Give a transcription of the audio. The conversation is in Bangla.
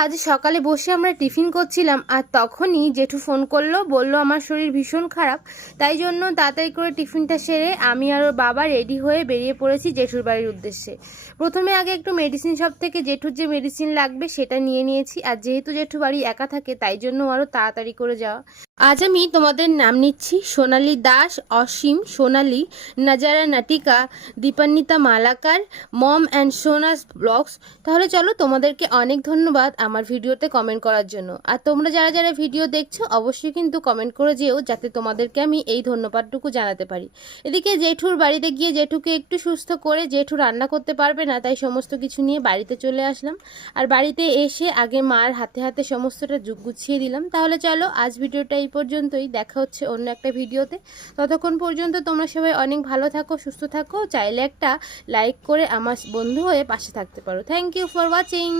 আজ সকালে বসে আমরা টিফিন করছিলাম আর তখনই জেঠু ফোন করল, বলল আমার শরীর ভীষণ খারাপ, তাই জন্য তাড়াতাড়ি করে টিফিনটা সেরে আমি আর ওর বাবা রেডি হয়ে বেরিয়ে পড়েছি জেঠুর বাড়ির উদ্দেশ্যে। প্রথমে আগে একটু মেডিসিন শপ থেকে জেঠুর যে মেডিসিন লাগবে সেটা নিয়ে নিয়েছি, আর যেহেতু জেঠু বাড়ি একা থাকে, তাই জন্য আরও তাড়াতাড়ি করে যাওয়া। আজ আমি তোমাদের নাম নিচ্ছি সোনালী Das, Asim, Sonali, Najara Natika, Dipanwita Malakar, mom and Sona's blogs. তাহলে চলো তোমাদেরকে অনেক ধন্যবাদ আমার ভিডিওতে কমেন্ট করার জন্য। আর তোমরা যারা যারা ভিডিও দেখছ, অবশ্যই কিন্তু কমেন্ট করে যেও, যাতে তোমাদেরকে আমি এই ধন্যবাদটুকু জানাতে পারি। এদিকে জেঠুর বাড়িতে গিয়ে জেঠুকে একটু সুস্থ করে জেঠু রান্না করতে পারবে না, তাই সমস্ত কিছু নিয়ে বাড়িতে চলে আসলাম। আর বাড়িতে এসে আগে মার হাতে হাতে সমস্তটা যুগ গুছিয়ে দিলাম। তাহলে চলো আজ ভিডিওটা এই পর্যন্তই, দেখা হচ্ছে অন্য একটা ভিডিওতে। ততক্ষণ পর্যন্ত তোমরা সবাই অনেক ভালো থাকো, সুস্থ থাকো। চাইলে একটা লাইক করে আমার বন্ধু হয়ে পাশে থাকতে পারো। Thank you for watching